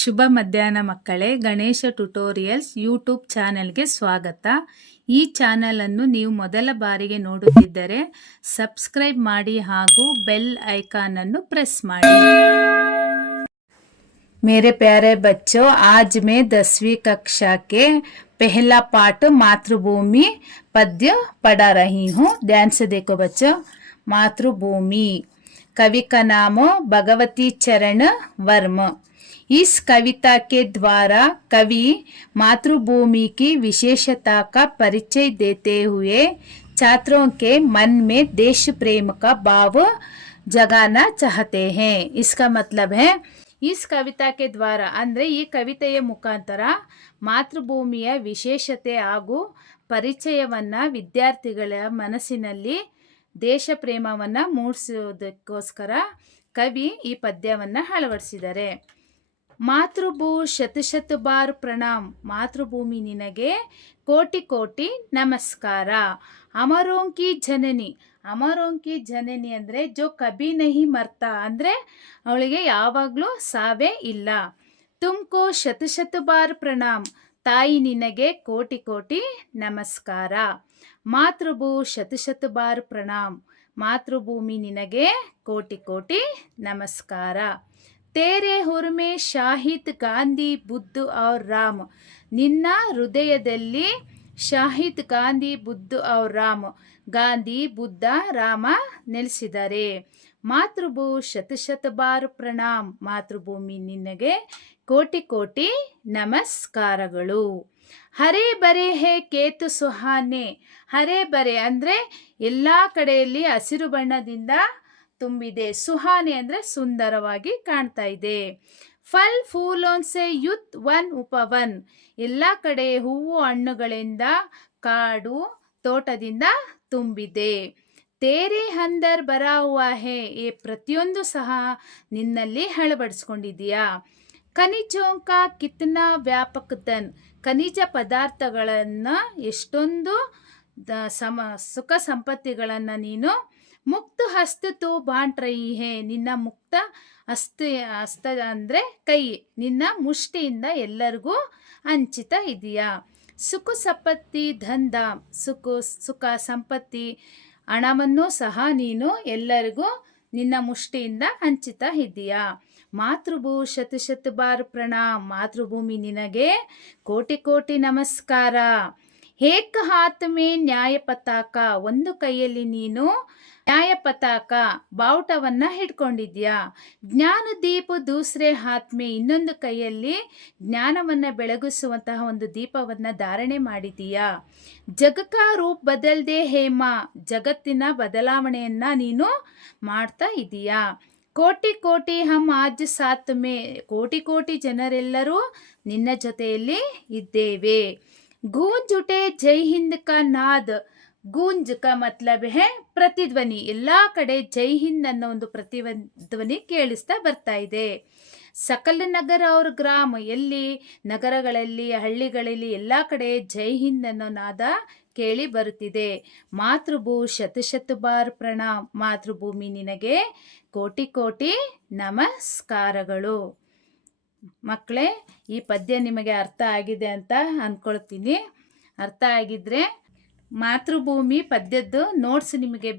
ಶುಭ ಮಧ್ಯಾಹ್ನ ಮಕ್ಕಳೇ. Ganesha tutorials YouTube ಚಾನೆಲ್ಗೆ ಸ್ವಾಗತ. ಈ ಚಾನೆಲನ್ನು ನೀವು ಮೊದಲ ಬಾರಿಗೆ ನೋಡುತ್ತಿದ್ದರೆ ಸಬ್ಸ್ಕ್ರೈಬ್ ಮಾಡಿ ಹಾಗೂ ಬೆಲ್ ಐಕಾನ್ ಅನ್ನು ಪ್ರೆಸ್ ಮಾಡಿ. मेरे प्यारे बच्चों, आज मैं 10वीं कक्षा के पहला पाठ मातृभूमि पद्य पढ़ा रही हूँ. ध्यान से देखो बच्चों. मातृभूमि. कवि का नाम भगवती चरण वर्म. इस कविता के द्वारा कवि मातृभूमि की विशेषता का परिचय देते हुए छात्रों के मन में देश प्रेम का भाव जगाना चाहते हैं. इसका मतलब है इस कविता के द्वारा ಅಂದರೆ ಈ ಕವಿತೆಯ ಮುಖಾಂತರ ಮಾತೃಭೂಮಿಯ ವಿಶೇಷತೆ ಹಾಗೂ ಪರಿಚಯವನ್ನು ವಿದ್ಯಾರ್ಥಿಗಳ ಮನಸ್ಸಿನಲ್ಲಿ ದೇಶ ಪ್ರೇಮವನ್ನು ಮೂಡಿಸೋದಕ್ಕೋಸ್ಕರ ಕವಿ ಈ ಪದ್ಯವನ್ನು ಅಳವಡಿಸಿದ್ದಾರೆ. ಮಾತೃಭೂ ಶತಶತ ಬಾರ್ ಪ್ರಣಾಮ್. ಮಾತೃಭೂಮಿ ನಿನಗೆ ಕೋಟಿ ಕೋಟಿ ನಮಸ್ಕಾರ. ಅಮರೋಂಕಿ ಜನನಿ. ಅಮರೋಂಕಿ ಜನನಿ ಅಂದರೆ ಜೋ ಕಭಿ ನಹಿ ಮರ್ತಾ ಅಂದರೆ ಅವಳಿಗೆ ಯಾವಾಗಲೂ ಸಾವೇ ಇಲ್ಲ. ತುಮ್ಕೋ ಶತಶತ ಬಾರ್ ಪ್ರಣಾಮ್. ತಾಯಿ ನಿನಗೆ ಕೋಟಿ ಕೋಟಿ ನಮಸ್ಕಾರ. ಮಾತೃಭೂ ಶತಶತ ಬಾರ್ ಪ್ರಣಾಮ್. ಮಾತೃಭೂಮಿ ನಿನಗೆ ಕೋಟಿ ಕೋಟಿ ನಮಸ್ಕಾರ. ತೇರೆ ಹುರ್ಮೆ ಶಾಹಿದ್ ಗಾಂಧಿ ಬುದ್ಧ ಔರ್ ರಾಮ್. ನಿನ್ನ ಹೃದಯದಲ್ಲಿ ಶಾಹಿದ್ ಗಾಂಧಿ ಬುದ್ಧ ಔರ್ ರಾಮ್. ಗಾಂಧಿ, ಬುದ್ಧ, ರಾಮ ನೆಲೆಸಿದ್ದಾರೆ. ಮಾತೃಭೂ ಶತಶತ ಬಾರ್ ಪ್ರಣಾಮ್. ಮಾತೃಭೂಮಿ ನಿನಗೆ ಕೋಟಿ ಕೋಟಿ ನಮಸ್ಕಾರಗಳು. ಹರೇ ಬರೆ ಹೇ ಕೇತು ಸುಹಾನೆ. ಹರೇ ಬರೆ ಅಂದರೆ ಎಲ್ಲ ಕಡೆಯಲ್ಲಿ ಹಸಿರು ಬಣ್ಣದಿಂದ ತುಂಬಿದೆ. ಸುಹಾನೆ ಅಂದರೆ ಸುಂದರವಾಗಿ ಕಾಣ್ತಾ ಇದೆ. ಫಲ್ ಫೂಲೋನ್ ಸೆ ಯುತ್ ವನ್ ಉಪವನ್. ಎಲ್ಲ ಕಡೆ ಹೂವು ಹಣ್ಣುಗಳಿಂದ ಕಾಡು ತೋಟದಿಂದ ತುಂಬಿದೆ. ತೇರೆ ಹಂದರ್ ಬರಾ ಹುವಾ ಹೇ. ಈ ಪ್ರತಿಯೊಂದು ಸಹ ನಿನ್ನಲ್ಲಿ ಅಳವಡಿಸ್ಕೊಂಡಿದೆಯಾ. ಖನಿಜೋಂಕ ಕಿತ್ನಾ ವ್ಯಾಪಕ ಧನ್. ಖನಿಜ ಪದಾರ್ಥಗಳನ್ನು ಎಷ್ಟೊಂದು ಸುಖ ಸಂಪತ್ತಿಗಳನ್ನು ನೀನು ಮುಕ್ತ ಹಸ್ತ ತೋ ಬಾಂಟ್ ರಹಿ ಹೇ. ನಿನ್ನ ಮುಕ್ತ ಹಸ್ತ ಅಂದರೆ ಕೈ, ನಿನ್ನ ಮುಷ್ಟಿಯಿಂದ ಎಲ್ಲರಿಗೂ ಹಂಚಿತ ಇದೆಯಾ. ಸುಖ ಸಂಪತ್ತಿ ಧಂಧಾಮ್. ಸುಖ ಸಂಪತ್ತಿ ಹಣವನ್ನು ಸಹ ನೀನು ಎಲ್ಲರಿಗೂ ನಿನ್ನ ಮುಷ್ಟಿಯಿಂದ ಹಂಚಿತ ಇದೆಯಾ. ಮಾತೃಭೂ ಶತಶತ ಬಾರ್ ಪ್ರಣಾಮ್. ಮಾತೃಭೂಮಿ ನಿನಗೆ ಕೋಟಿ ಕೋಟಿ ನಮಸ್ಕಾರ. ಏಕ ಹಾತ್ ಮೇ ನ್ಯಾಯ ಪತಾಕ. ಒಂದು ಕೈಯಲ್ಲಿ ನೀನು ನ್ಯಾಯ ಪತಾಕ ಬಾವುಟವನ್ನು ಹಿಡ್ಕೊಂಡಿದ್ಯಾ. ಜ್ಞಾನ ದೀಪ ದೂಸರೆ ಹಾತ್ ಮೇ. ಇನ್ನೊಂದು ಕೈಯಲ್ಲಿ ಜ್ಞಾನವನ್ನು ಬೆಳಗಿಸುವಂತಹ ಒಂದು ದೀಪವನ್ನು ಧಾರಣೆ ಮಾಡಿದೀಯಾ. ಜಗಕ್ಕ ರೂಪ್ ಬದಲ್ದೆ ಹೇಮ. ಜಗತ್ತಿನ ಬದಲಾವಣೆಯನ್ನು ನೀನು ಮಾಡ್ತಾ ಇದೀಯಾ. ಕೋಟಿ ಕೋಟಿ ಹಮ್ ಆಜ್ ಸಾತ್ ಮೇ. ಕೋಟಿ ಕೋಟಿ ಜನರೆಲ್ಲರೂ ನಿನ್ನ ಜೊತೆಯಲ್ಲಿ ಇದ್ದೇವೆ. ಗೂಂಜ್ ಉಠೆ ಜೈ ಹಿಂದ್ ಕಾ ನಾದ್. ಗೂಂಜ್ ಕ ಮತ್ಲಬ್ ಹೇ ಪ್ರತಿಧ್ವನಿ. ಎಲ್ಲ ಕಡೆ ಜೈ ಹಿಂದ್ ಅನ್ನೋ ಒಂದು ಪ್ರತಿಧ್ವನಿ ಕೇಳಿಸ್ತಾ ಬರ್ತಾ ಇದೆ. ಸಕಲ ನಗರ ಅವ್ರ ಗ್ರಾಮ. ಎಲ್ಲಿ ನಗರಗಳಲ್ಲಿ ಹಳ್ಳಿಗಳಲ್ಲಿ ಎಲ್ಲ ಕಡೆ ಜೈ ಹಿಂದ್ ಅನ್ನೋ ನಾದ ಕೇಳಿ ಬರುತ್ತಿದೆ. ಮಾತೃಭೂ ಶತಶತ ಬಾರ್ ಪ್ರಣಾಮ್. ಮಾತೃಭೂಮಿ ನಿನಗೆ ಕೋಟಿ ಕೋಟಿ ನಮಸ್ಕಾರಗಳು. ಮಕ್ಕಳೇ, ಈ ಪದ್ಯ ನಿಮಗೆ ಅರ್ಥ ಆಗಿದೆ ಅಂತ ಅಂದ್ಕೊಳ್ತೀನಿ. ಅರ್ಥ ಆಗಿದ್ರೆ ಮಾತೃಭೂಮಿ ಪದ್ಯದ್ದು ನೋಟ್ಸ್ ನಿಮಗೆ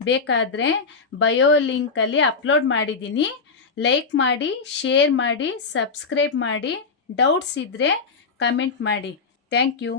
ಬೇಕಾದರೆ ಬಯೋ ಲಿಂಕಲ್ಲಿ ಅಪ್ಲೋಡ್ ಮಾಡಿದ್ದೀನಿ. ಲೈಕ್ ಮಾಡಿ, ಶೇರ್ ಮಾಡಿ, ಸಬ್ಸ್ಕ್ರೈಬ್ ಮಾಡಿ. ಡೌಟ್ಸ್ ಇದ್ದರೆ ಕಮೆಂಟ್ ಮಾಡಿ. Thank you.